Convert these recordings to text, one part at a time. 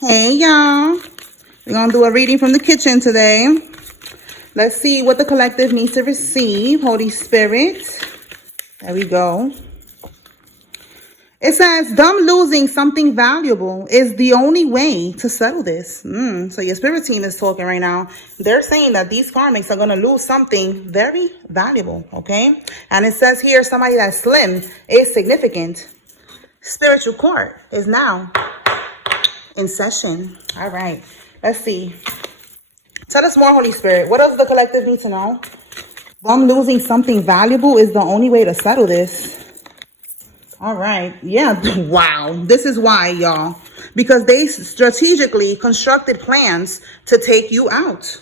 Hey y'all, we're gonna do a reading from the kitchen today. Let's see what the collective needs to receive. Holy Spirit, there we go. It says, them losing something valuable is the only way to settle this. So your spirit team is talking right now. They're saying that these karmics are going to lose something very valuable, okay? And it says here, somebody that's slim is significant. Spiritual court is now in session. All right, let's see. Tell us more, Holy Spirit. What does the collective need to know? Them losing something valuable is the only way to settle this. All right. Yeah. Wow. This is why, y'all. Because they strategically constructed plans to take you out.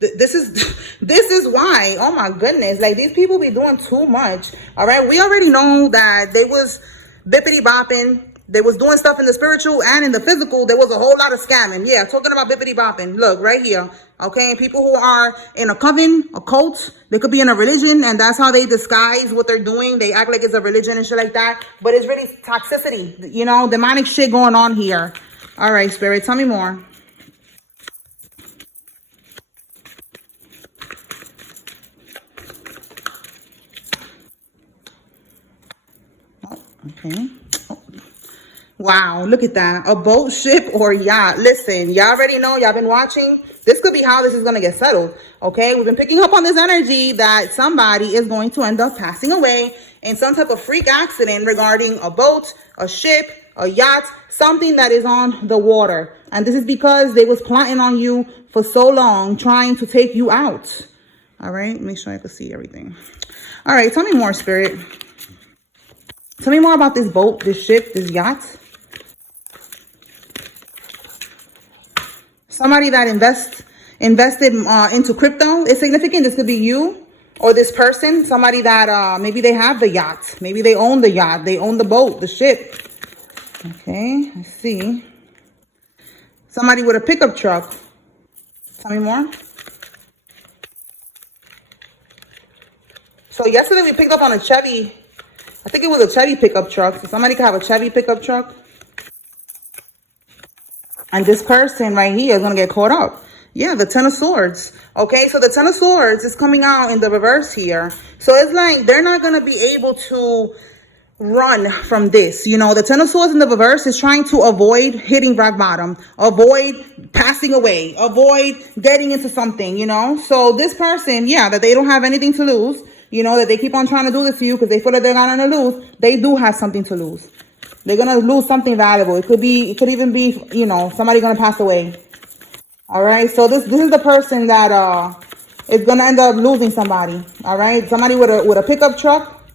This is why. Oh my goodness. Like, these people be doing too much. All right. We already know that they was bippity bopping. They was doing stuff in the spiritual and in the physical. There was a whole lot of scamming. Yeah, talking about bippity bopping. Look, right here. Okay, people who are in a coven, a cult, they could be in a religion, and that's how they disguise what they're doing. They act like it's a religion and shit like that. But it's really toxicity, you know, demonic shit going on here. All right, Spirit, tell me more. Oh, okay. Oh. Wow, look at that. A boat, ship, or yacht. Listen, y'all already know. Y'all been watching. This could be how this is going to get settled. Okay, we've been picking up on this energy that somebody is going to end up passing away in some type of freak accident regarding a boat, a ship, a yacht, something that is on the water. And this is because they was plotting on you for so long, trying to take you out. All right, make sure I can see everything. All right, tell me more, Spirit. Tell me more about this boat, this ship, this yacht. Somebody that invested into crypto is significant. This could be you or this person. Somebody that maybe they have the yacht. Maybe they own the yacht. They own the boat, the ship. Okay, I see. Somebody with a pickup truck. Tell me more. So yesterday we picked up on a Chevy. I think it was a Chevy pickup truck. So somebody could have a Chevy pickup truck. And this person right here is going to get caught up. Yeah, the Ten of Swords. Okay, so the Ten of Swords is coming out in the reverse here. So it's like they're not going to be able to run from this. You know, the Ten of Swords in the reverse is trying to avoid hitting rock bottom, avoid passing away, avoid getting into something, you know. So this person, yeah, that they don't have anything to lose, you know, that they keep on trying to do this to you because they feel that they're not going to lose. They do have something to lose. They're going to lose something valuable. It could even be, you know, somebody going to pass away. All right. So this is the person that is going to end up losing somebody. All right. Somebody with a pickup truck.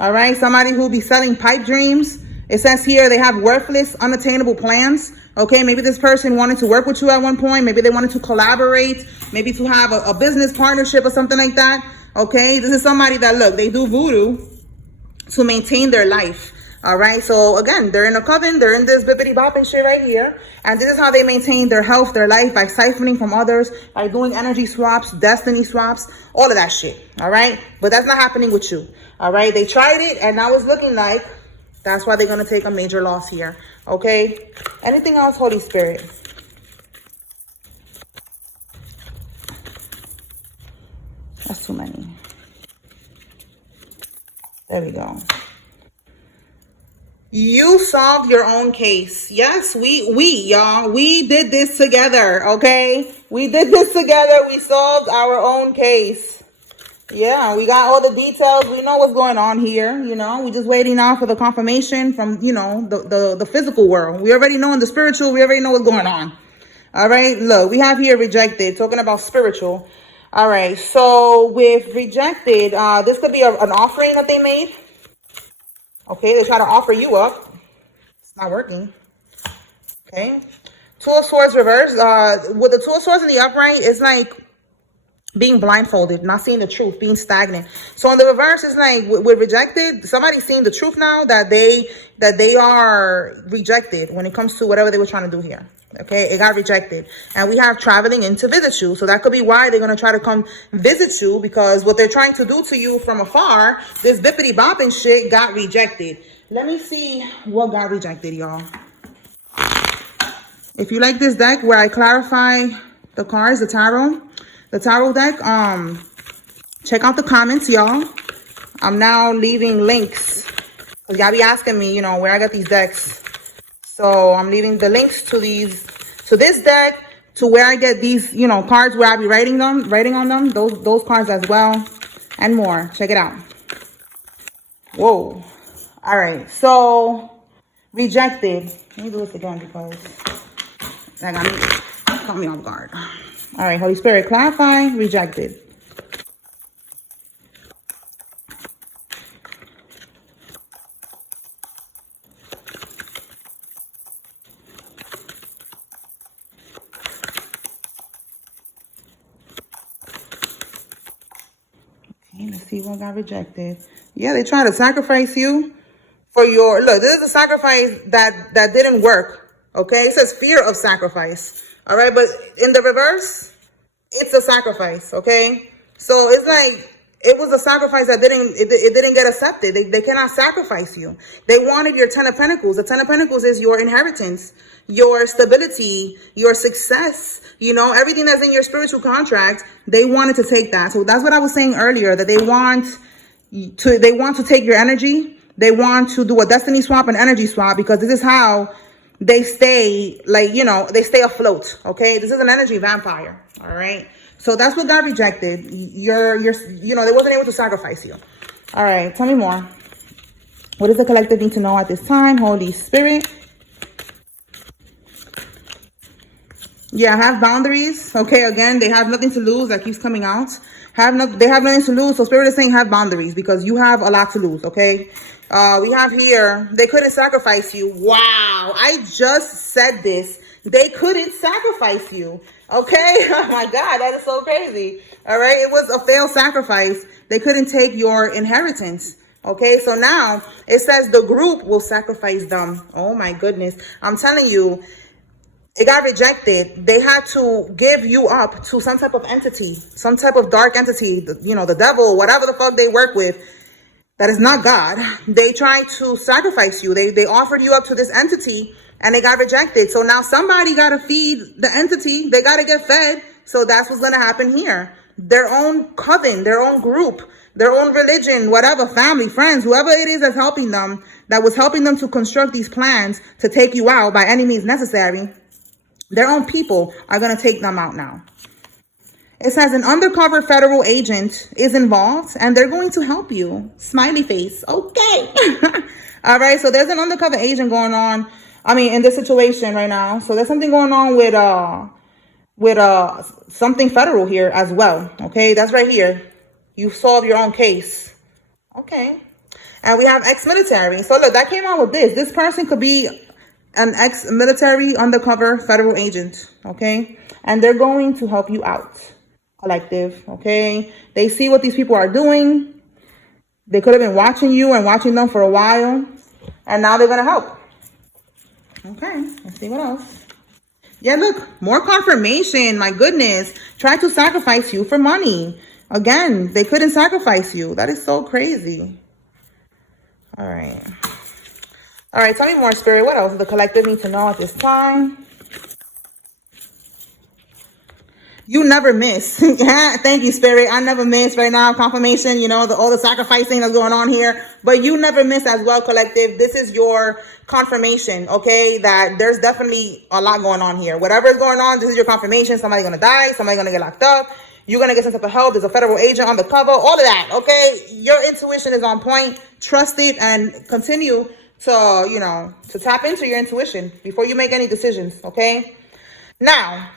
All right. Somebody who'll be selling pipe dreams. It says here they have worthless, unattainable plans. Okay. Maybe this person wanted to work with you at one point. Maybe they wanted to collaborate. Maybe to have a business partnership or something like that. Okay. This is somebody that, look, they do voodoo to maintain their life. All right. So again, they're in a coven. They're in this bippity bopping shit right here. And this is how they maintain their health, their life, by siphoning from others, by doing energy swaps, destiny swaps, all of that shit. All right. But that's not happening with you. All right. They tried it and now it's looking like that's why they're going to take a major loss here. Okay. Anything else, Holy Spirit? That's too many. There we go. You solved your own case. Yes, y'all, we did this together, okay? We did this together. We solved our own case. Yeah, we got all the details. We know what's going on here, you know? We're just waiting now for the confirmation from, you know, the physical world. We already know in the spiritual, we already know what's going on. All right, look, we have here rejected, talking about spiritual. All right, so with rejected, this could be an offering that they made. Okay, they try to offer you up. It's not working. Okay. Two of Swords reverse. With the Two of Swords in the upright, it's like being blindfolded, not seeing the truth, being stagnant. So in the reverse, it's like with rejected, somebody's seeing the truth now that they are rejected when it comes to whatever they were trying to do here. Okay, it got rejected. And we have traveling in to visit you. So that could be why they're going to try to come visit you, because what they're trying to do to you from afar, this bippity bopping shit, got rejected. Let me see what got rejected, y'all. If you like this deck where I clarify the cards, the tarot deck, check out the comments, y'all. I'm now leaving links. Cause y'all be asking me, you know, where I got these decks. So I'm leaving the links to this deck, to where I get these, you know, cards where I'll be writing on them, those cards as well, and more. Check it out. Whoa. All right. So rejected. Let me do this again because that got me off guard. All right, Holy Spirit, clarify, rejected. Okay, let's see what got rejected. Yeah, they try to sacrifice you for your, look, this is a sacrifice that didn't work. Okay, it says fear of sacrifice. All right, but in the reverse, it's a sacrifice. Okay, so it's like it was a sacrifice that didn't get accepted. They cannot sacrifice you. They wanted your 10 of Pentacles. The 10 of Pentacles is your inheritance, your stability, your success, you know, everything that's in your spiritual contract. They wanted to take that. So that's what I was saying earlier, that they want to take your energy. They want to do a destiny swap, an energy swap, because this is how they stay, like, you know, they stay afloat. Okay, this is an energy vampire. All right, so that's what got rejected. You're you know, they wasn't able to sacrifice you. All right, tell me more. What does the collective need to know at this time? Holy Spirit. Yeah, have boundaries. Okay, again, they have nothing to lose. That keeps coming out. They have nothing to lose. So Spirit is saying have boundaries because you have a lot to lose. Okay. We have here, they couldn't sacrifice you. Wow. I just said this. They couldn't sacrifice you. Okay. Oh my God. That is so crazy. All right. It was a failed sacrifice. They couldn't take your inheritance. Okay. So now it says the group will sacrifice them. Oh my goodness. I'm telling you, it got rejected. They had to give you up to some type of entity, some type of dark entity, you know, the devil, whatever the fuck they work with. That is not God. They tried to sacrifice you. They offered you up to this entity and they got rejected. So now somebody got to feed the entity. They got to get fed. So that's what's going to happen here. Their own coven, their own group, their own religion, whatever, family, friends, whoever it is that's helping them, that was helping them to construct these plans to take you out by any means necessary. Their own people are going to take them out now. It says an undercover federal agent is involved and they're going to help you. Smiley face. Okay. All right. So there's an undercover agent going on. I mean, in this situation right now. So there's something going on with something federal here as well. Okay. That's right here. You solve your own case. Okay. And we have ex-military. So look, that came out with this. This person could be an ex-military undercover federal agent. Okay. And they're going to help you out. Collective, okay? They see what these people are doing. They could have been watching you and watching them for a while. And now they're going to help. Okay, let's see what else. Yeah, look, more confirmation. My goodness. Try to sacrifice you for money. Again, they couldn't sacrifice you. That is so crazy. All right. All right, tell me more, Spirit. What else does the collective need to know at this time? You never miss. Yeah, thank you, Spirit. I never miss right now. Confirmation, you know, all the sacrificing that's going on here. But you never miss as well, collective. This is your confirmation, okay? That there's definitely a lot going on here. Whatever is going on, this is your confirmation. Somebody's going to die. Somebody's going to get locked up. You're going to get some type of help. There's a federal agent on the cover. All of that, okay? Your intuition is on point. Trust it and continue to, you know, to tap into your intuition before you make any decisions, okay? Now,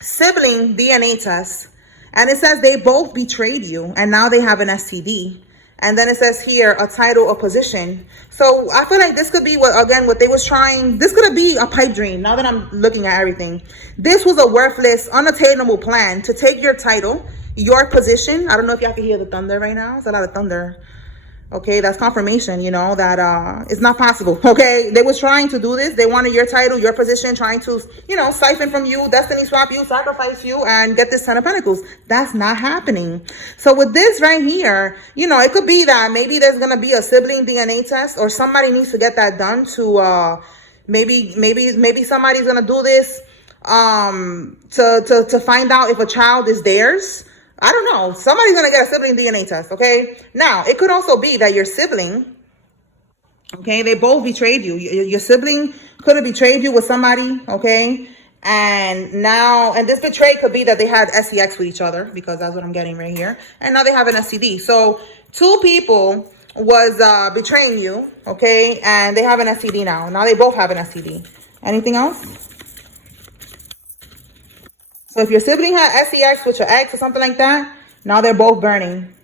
sibling DNA test, and it says they both betrayed you and now they have an STD. And then it says here a title or position. So I feel like this could be what they was trying. This could be a pipe dream. Now that I'm looking at everything, this was a worthless, unattainable plan to take your title, your position. I don't know if y'all can hear the thunder right now. It's a lot of thunder. Okay, that's confirmation, you know, that it's not possible. Okay, they was trying to do this. They wanted your title, your position, trying to, you know, siphon from you, destiny swap you, sacrifice you, and get this 10 of Pentacles. That's not happening. So with this right here, you know, it could be that maybe there's going to be a sibling DNA test or somebody needs to get that done Maybe somebody's gonna do this to find out if a child is theirs. I don't know. Somebody's gonna get a sibling DNA test, okay? Now, it could also be that your sibling, okay, they both betrayed you. Your sibling could have betrayed you with somebody, okay? And this betray could be that they had sex with each other, because that's what I'm getting right here. And now they have an STD. So 2 people was betraying you, okay? And they have an STD now. Now they both have an STD. Anything else? So if your sibling had sex with your ex or something like that, now they're both burning.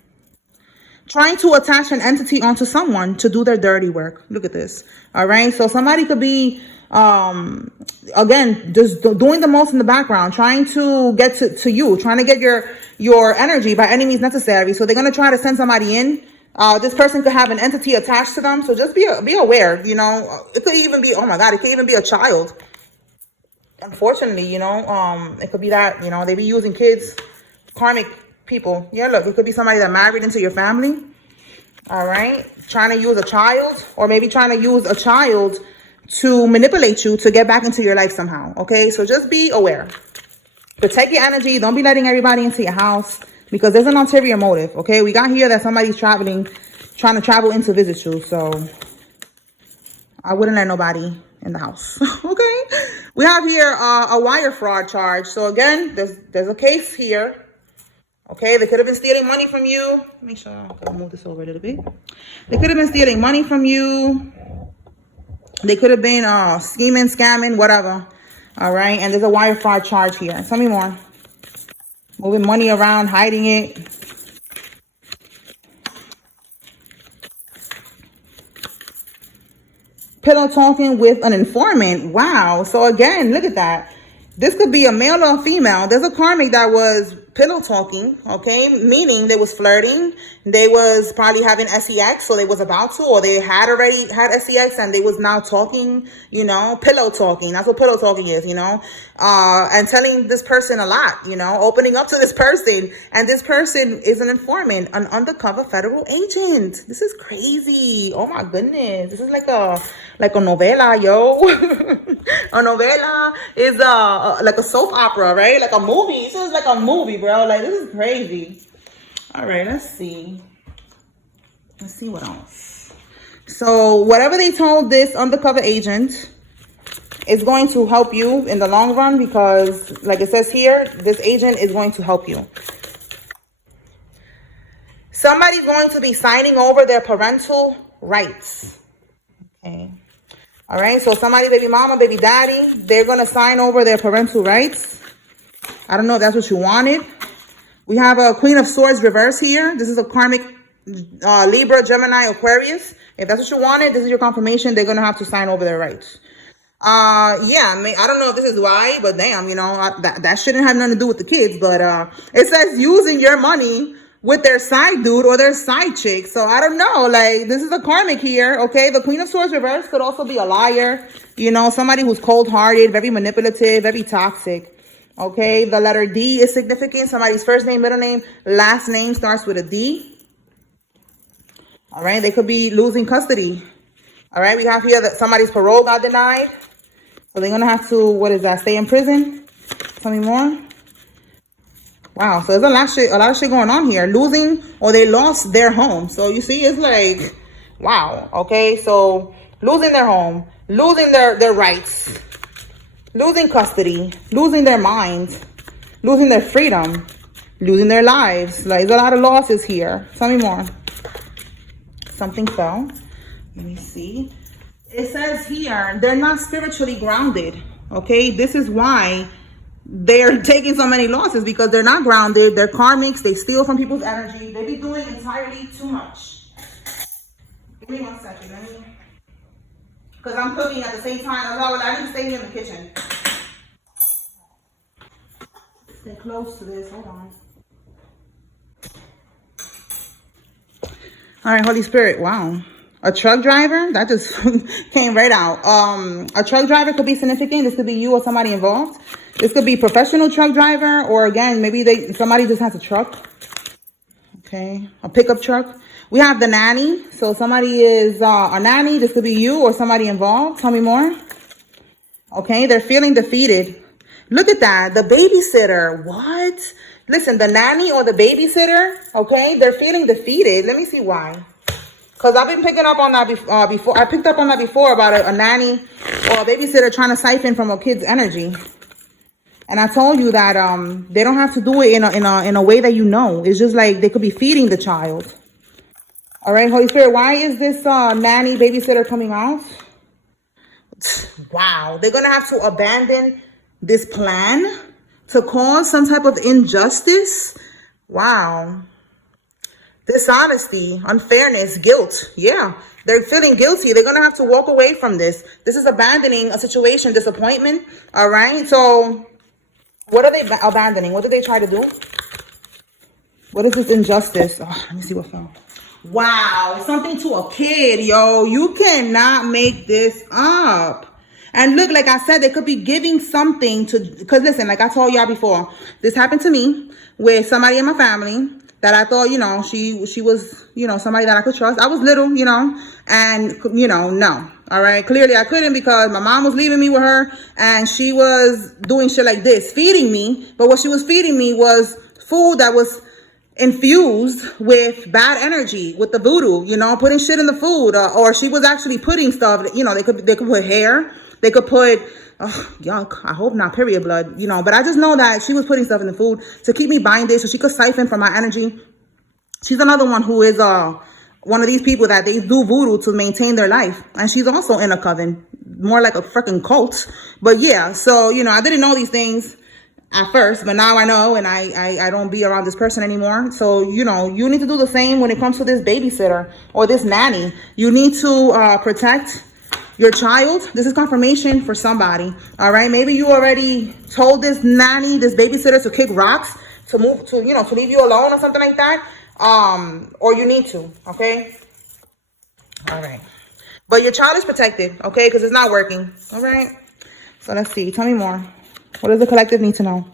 Trying to attach an entity onto someone to do their dirty work. Look at this. All right. So somebody could be, again, just doing the most in the background, trying to get to you, trying to get your energy by any means necessary. So they're going to try to send somebody in. This person could have an entity attached to them. So just be aware, you know. It could even be, oh my God, it could even be a child. Unfortunately, you know, it could be that, you know, they be using kids, karmic people. Yeah, look, it could be somebody that married into your family. All right. Trying to use a child, or maybe trying to use a child to manipulate you to get back into your life somehow. Okay. So just be aware. Protect your energy. Don't be letting everybody into your house, because there's an ulterior motive. Okay. We got here that somebody's trying to travel in to visit you. So I wouldn't let nobody in the house. Okay. We have here a wire fraud charge. So again, there's a case here. Okay, they could have been stealing money from you. Make sure I'll move this over a little bit. They could have been stealing money from you. They could have been scheming, scamming, whatever. All right, and there's a wire fraud charge here. Tell me more. Moving money around, hiding it. Pillow talking with an informant. Wow. So again, look at that. This could be a male or a female. There's a karmic that was pillow talking, okay? Meaning they was flirting. They was probably having sex, so they was about to, or they had already had sex and they was now talking, you know, pillow talking. That's what pillow talking is, you know? And telling this person a lot, you know, opening up to this person. And this person is an informant, an undercover federal agent. This is crazy. Oh my goodness. This is like a novela, yo. A novela is like a soap opera, right? Like a movie. This is like a movie, bro. Like, this is crazy. All right, let's see. Let's see what else. So whatever they told this undercover agent is going to help you in the long run, because like it says here, this agent is going to help you. Somebody's going to be signing over their parental rights. Okay. All right. So somebody, baby mama, baby daddy, they're going to sign over their parental rights. I don't know if that's what you wanted. We have a Queen of Swords reverse here. This is a karmic Libra, Gemini, Aquarius. If that's what you wanted, this is your confirmation. They're going to have to sign over their rights. Yeah, I mean, I don't know if this is why, but damn, you know, that shouldn't have nothing to do with the kids. But it says using your money with their side dude or their side chick. So I don't know, like, this is a karmic here, okay? The Queen of Swords reverse could also be a liar, you know, somebody who's cold-hearted, very manipulative, very toxic, okay? The letter D is significant. Somebody's first name, middle name, last name starts with a D. All right, they could be losing custody. All right, we have here that somebody's parole got denied. So they're going to have to, what is that, stay in prison? Tell me more. Wow, so there's a lot of shit going on here. Losing, or they lost their home. So you see, it's like, wow, okay? So losing their home, losing their rights, losing custody, losing their mind, losing their freedom, losing their lives. Like, there's a lot of losses here. Tell me more. Something fell. Let me see. It says here, they're not spiritually grounded, okay? This is why they're taking so many losses, because they're not grounded. They're karmics. They steal from people's energy. They be doing entirely too much. Give me 1 second. Because I'm cooking at the same time. I didn't stay in the kitchen. Stay close to this. Hold on. All right, Holy Spirit. Wow. A truck driver, that just came right out. A truck driver could be significant. This could be you or somebody involved. This could be professional truck driver, or again, maybe somebody just has a truck. Okay, a pickup truck. We have the nanny. So somebody is a nanny. This could be you or somebody involved. Tell me more. Okay, they're feeling defeated. Look at that. The babysitter. What? Listen, the nanny or the babysitter, okay, they're feeling defeated. Let me see why. Because I've been picking up on that before. I picked up on that before about a nanny or a babysitter trying to siphon from a kid's energy. And I told you that they don't have to do it in a way that you know. It's just like they could be feeding the child. All right, Holy Spirit, why is this nanny babysitter coming out? Wow, they're going to have to abandon this plan to cause some type of injustice. Wow. Dishonesty, unfairness, guilt. Yeah, they're feeling guilty. They're going to have to walk away from this. This is abandoning a situation, disappointment. All right, so what are they abandoning? What did they try to do? What is this injustice? Oh, let me see what fell. Wow, something to a kid, yo. You cannot make this up. And look, like I said, they could be giving something to, because listen, like I told y'all before, this happened to me with somebody in my family that I thought, you know, she was, you know, somebody that I could trust. I was little, you know, and, you know, no. All right. Clearly I couldn't because my mom was leaving me with her and she was doing shit like this, feeding me. But what she was feeding me was food that was infused with bad energy, with the voodoo, you know, putting shit in the food, or she was actually putting stuff, you know, they could put hair, they could put, oh, yuck, I hope not period blood, you know, but I just know that she was putting stuff in the food to keep me binded so she could siphon from my energy. She's another one who is one of these people that they do voodoo to maintain their life, and she's also in a coven, more like a freaking cult. But yeah, so, you know, I didn't know these things at first, but now I know, and I don't be around this person anymore. So, you know, you need to do the same when it comes to this babysitter or this nanny. You need to protect your child. This is confirmation for somebody. All right, maybe you already told this nanny, this babysitter, to kick rocks, to move, to, you know, to leave you alone or something like that. Or you need to. Okay. All right, but your child is protected. Okay, because it's not working. All right. So let's see. Tell me more. What does the collective need to know?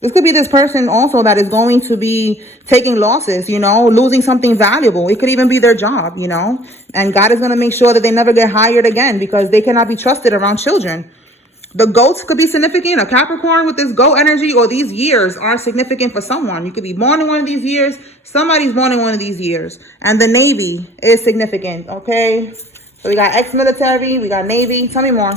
This could be this person also that is going to be taking losses, you know, losing something valuable. It could even be their job, you know, and God is going to make sure that they never get hired again because they cannot be trusted around children. The goats could be significant. A Capricorn with this goat energy, or these years are significant for someone. You could be born in one of these years. Somebody's born in one of these years. And the Navy is significant, okay? So we got ex-military, we got Navy. Tell me more.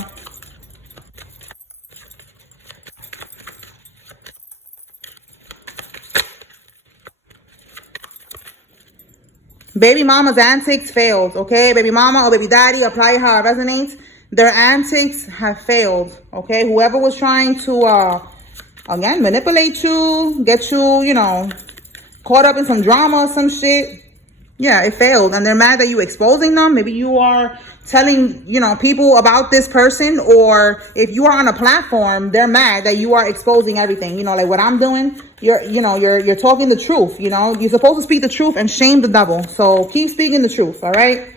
Baby mama's antics failed, okay? Baby mama or baby daddy, apply how it resonates. Their antics have failed, okay? Whoever was trying to, again, manipulate you, get you, you know, caught up in some drama or some shit. Yeah, it failed. And they're mad that you exposing them. Maybe you are telling, you know, people about this person, or if you are on a platform, they're mad that you are exposing everything. You know, like what I'm doing, you're talking the truth, you know. You're supposed to speak the truth and shame the devil. So keep speaking the truth, all right?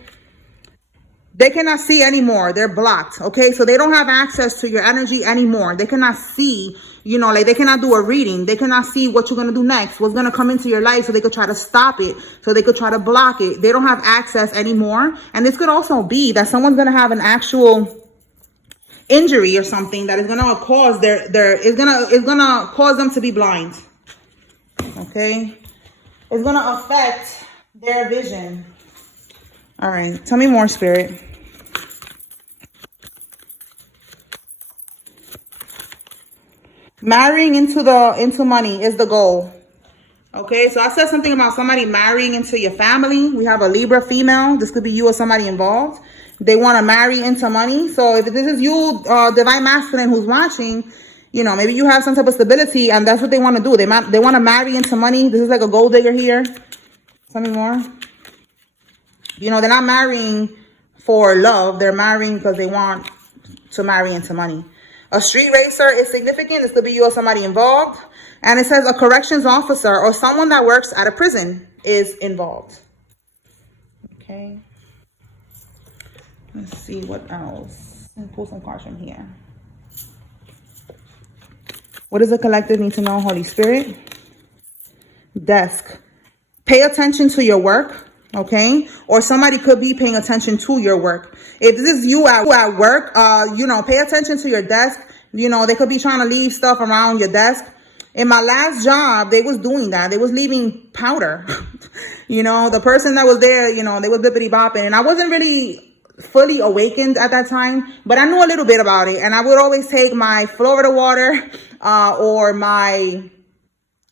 They cannot see anymore. They're blocked, okay? So they don't have access to your energy anymore. They cannot see, you know, like they cannot do a reading. They cannot see what you're going to do next, what's going to come into your life, so they could try to stop it, so they could try to block it. They don't have access anymore. And this could also be that someone's going to have an actual injury or something that is going to cause it's going to cause them to be blind. Okay? It's going to affect their vision. All right. Tell me more, Spirit. Marrying into money is the goal. Okay, so I said something about somebody marrying into your family. We have a Libra female. This could be you or somebody involved. They want to marry into money. So if this is you, divine masculine, who's watching, you know, maybe you have some type of stability, and that's what they want to do. They want to marry into money. This is like a gold digger here. Tell me more. You know, they're not marrying for love. They're marrying because they want to marry into money. A street racer is significant. This could be you or somebody involved. And it says a corrections officer or someone that works at a prison is involved. Okay. Let's see what else. Let me pull some cards from here. What does the collective need to know, Holy Spirit? Desk. Pay attention to your work. Okay, or somebody could be paying attention to your work. If this is you at work, you know, pay attention to your desk. You know, they could be trying to leave stuff around your desk. In my last job, they was doing that. They was leaving powder. You know, the person that was there, you know, they was bippity bopping, and I wasn't really fully awakened at that time, but I knew a little bit about it. And I would always take my Florida water or my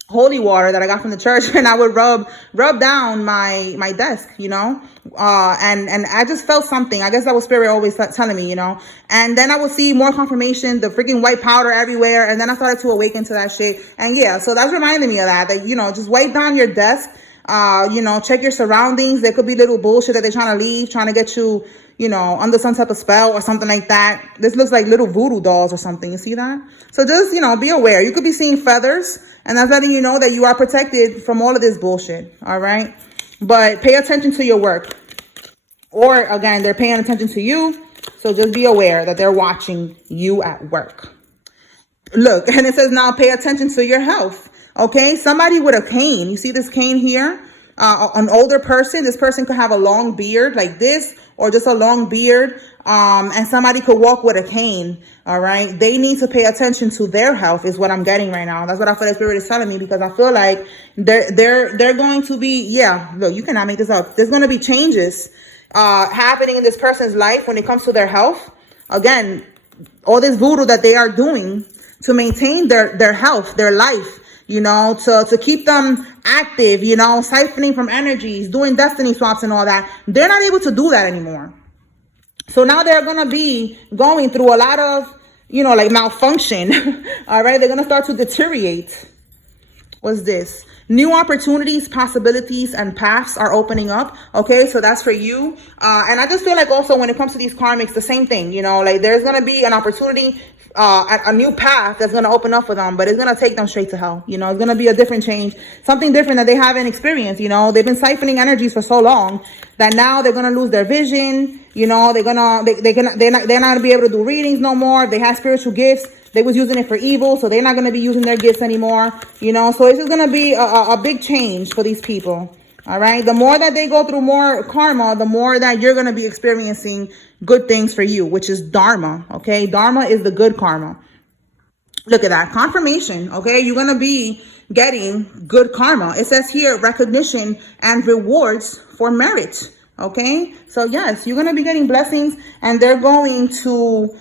holy water that I got from the church, and I would rub down my desk, you know, and I just felt something. I guess that was spirit always telling me, you know. And then I would see more confirmation, the freaking white powder everywhere, and then I started to awaken to that shit. And yeah, so that's reminding me of that, you know, just wipe down your desk. You know, check your surroundings. There could be little bullshit that they're trying to leave, trying to get you, you know, under some type of spell or something like that. This looks like little voodoo dolls or something. You see that? So just, you know, be aware. You could be seeing feathers, and that's letting you know that you are protected from all of this bullshit. All right. But pay attention to your work. Or again, they're paying attention to you. So just be aware that they're watching you at work. Look, and it says now pay attention to your health. Okay, somebody with a cane. You see this cane here? An older person. This person could have a long beard like this, or just a long beard. And somebody could walk with a cane. All right, they need to pay attention to their health, is what I'm getting right now. That's what I feel like spirit is telling me, because I feel like they're going to be, yeah. Look, you cannot make this up. There's going to be changes happening in this person's life when it comes to their health. Again, all this voodoo that they are doing to maintain their health, their life. You know, to keep them active, you know, siphoning from energies, doing destiny swaps and all that. They're not able to do that anymore. So now they're going to be going through a lot of, you know, like malfunction. All right. They're going to start to deteriorate. What's this? New opportunities, possibilities, and paths are opening up. Okay, so that's for you. And I just feel like also when it comes to these karmics, the same thing, you know, like there's going to be an opportunity, a new path that's going to open up for them, but it's going to take them straight to hell. You know, it's going to be a different change, something different that they haven't experienced. You know, they've been siphoning energies for so long that now they're going to lose their vision. You know, they're not going to be able to do readings no more. If they have spiritual gifts, they was using it for evil, so they're not going to be using their gifts anymore. You know, so it's just going to be a big change for these people. All right. The more that they go through more karma, the more that you're going to be experiencing good things for you, which is Dharma. Okay. Dharma is the good karma. Look at that confirmation. Okay. You're going to be getting good karma. It says here, recognition and rewards for merit. Okay. So yes, you're going to be getting blessings, and they're going to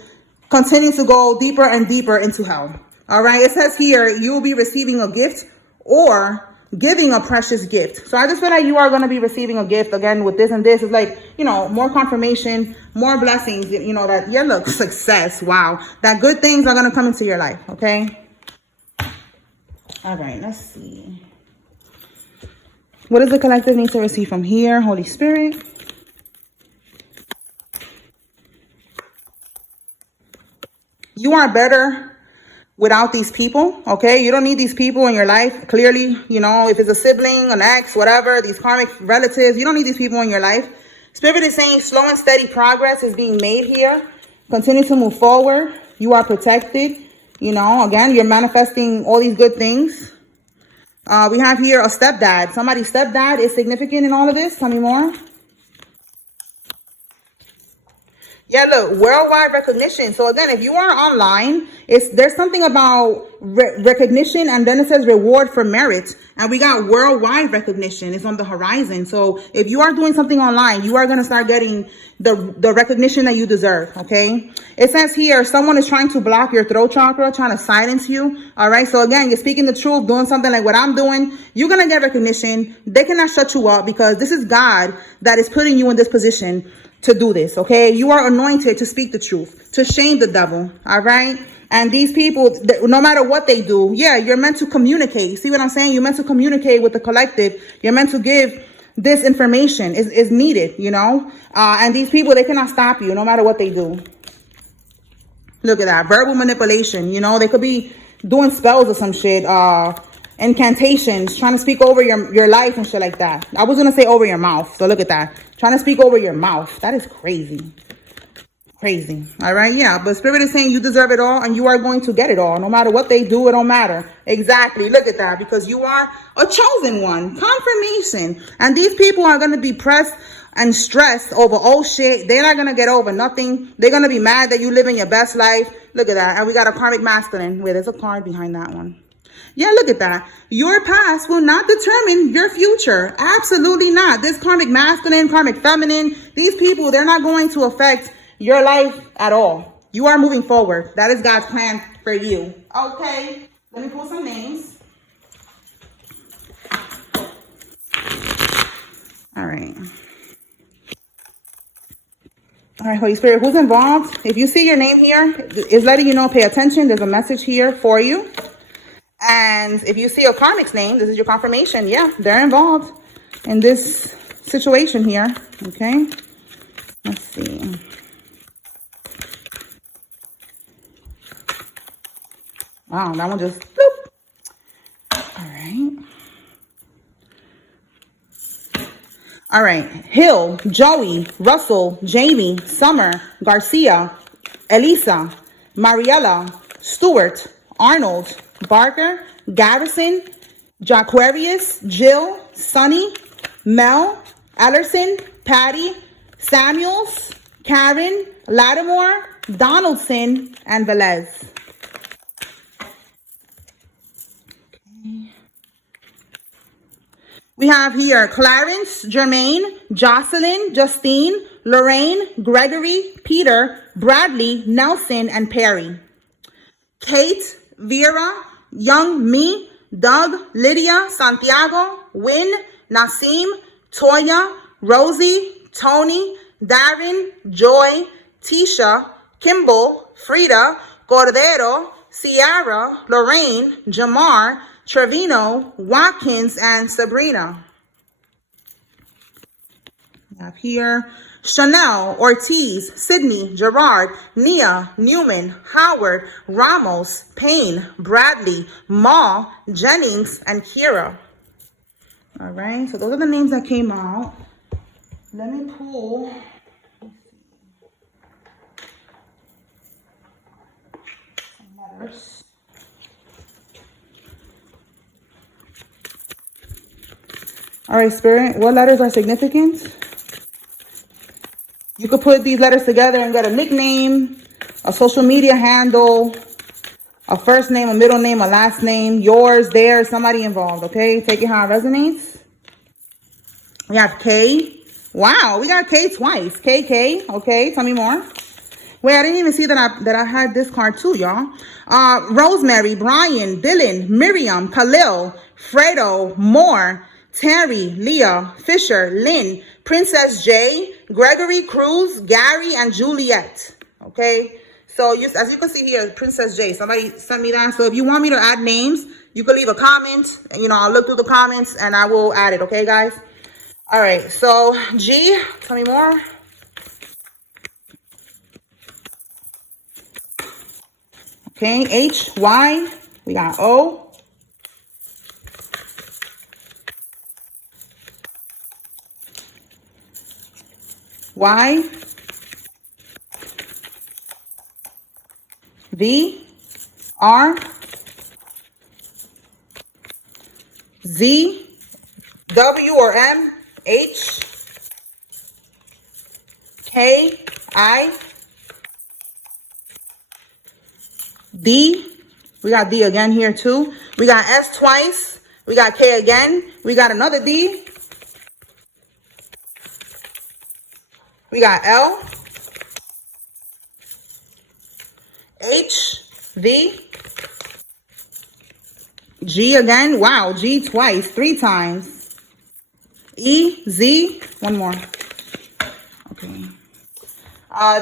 continue to go deeper and deeper into hell. All right. It says here, you will be receiving a gift or giving a precious gift. So I just feel like you are going to be receiving a gift again with this and this. It's like, you know, more confirmation, more blessings, you know, that your look success. Wow. That good things are going to come into your life. Okay. All right. Let's see. What does the collective need to receive from here? Holy Spirit. You are better without these people, okay? You don't need these people in your life, clearly. You know, if it's a sibling, an ex, whatever, these karmic relatives, you don't need these people in your life. Spirit is saying slow and steady progress is being made here. Continue to move forward. You are protected. You know, again, you're manifesting all these good things. We have here a stepdad. Somebody's stepdad is significant in all of this. Tell me more. Yeah, look, worldwide recognition. So again, if you are online, there's something about recognition, and then it says reward for merit. And we got worldwide recognition. It's on the horizon. So if you are doing something online, you are going to start getting the recognition that you deserve. Okay. It says here, someone is trying to block your throat chakra, trying to silence you. All right. So again, you're speaking the truth, doing something like what I'm doing. You're going to get recognition. They cannot shut you up, because this is God that is putting you in this position to do this. Okay. You are anointed to speak the truth, to shame the devil. All right. And these people, no matter what they do, yeah, you're meant to communicate. See what I'm saying? You're meant to communicate with the collective. You're meant to give this information is needed, you know, and these people, they cannot stop you no matter what they do. Look at that verbal manipulation. You know, they could be doing spells or some shit, incantations, trying to speak over your life and shit like that. I was going to say over your mouth. So look at that. Trying to speak over your mouth. That is crazy. Crazy. All right. Yeah. But Spirit is saying you deserve it all and you are going to get it all. No matter what they do, it don't matter. Exactly. Look at that. Because you are a chosen one. Confirmation. And these people are going to be pressed and stressed over oh shit. They're not going to get over nothing. They're going to be mad that you living your best life. Look at that. And we got a karmic masculine. Wait, there's a card behind that one. Yeah, look at that. Your past will not determine your future. Absolutely not. This karmic masculine, karmic feminine, these people, they're not going to affect your life at all. You are moving forward. That is God's plan for you. Okay, let me pull some names. All right. All right, Holy Spirit, who's involved? If you see your name here, it's letting you know, pay attention. There's a message here for you. And if you see a karmic's name, this is your confirmation. Yeah, they're involved in this situation here. Okay, let's see. Wow, that one just bloop. All right. All right. Hill, Joey, Russell, Jamie, Summer, Garcia, Elisa, Mariella, Stewart, Arnold, Barker, Garrison, Jaquarius, Jill, Sonny, Mel, Ellerson, Patty, Samuels, Karen, Lattimore, Donaldson, and Velez. We have here Clarence, Jermaine, Jocelyn, Justine, Lorraine, Gregory, Peter, Bradley, Nelson, and Perry. Kate, Vera, Young Me, Doug, Lydia, Santiago, Win, Nasim, Toya, Rosie, Tony, Darren, Joy, Tisha, Kimball, Frida, Cordero, Sierra, Lorraine, Jamar, Trevino, Watkins, and Sabrina. We have here Chanel, Ortiz, Sydney, Gerard, Nia, Newman, Howard, Ramos, Payne, Bradley, Ma, Jennings, and Kira. All right, so those are the names that came out. Let me pull. Some letters. All right, Spirit, what letters are significant? You could put these letters together and get a nickname, a social media handle, a first name, a middle name, a last name, yours, theirs, somebody involved, okay? Take it how it resonates. We have K. Wow, we got K twice. KK, okay, tell me more. Wait, I didn't even see that I had this card too, y'all. Rosemary, Brian, Dylan, Miriam, Khalil, Fredo, Moore, Terry, Leah, Fisher, Lynn, Princess J, Gregory, Cruz, Gary, and Juliet. Okay, so as you can see here, Princess J, somebody sent me that. So if you want me to add names, you can leave a comment. And, you know, I'll look through the comments and I will add it. Okay, guys? All right, so G, tell me more. Okay, H, Y, we got O. Y, V, R, Z, W or M, H, K, I, D. We got D again here too. We got S twice. We got K again. We got another D. We got L, H, V, G again. Wow, G twice, 3 times. E, Z, one more. Okay.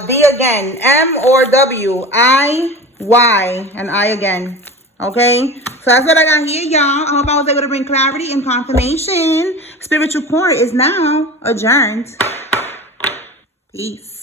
D again, M or W, I, Y, and I again. Okay, so that's what I got here, y'all. I hope I was able to bring clarity and confirmation. Spiritual court is now adjourned. Peace.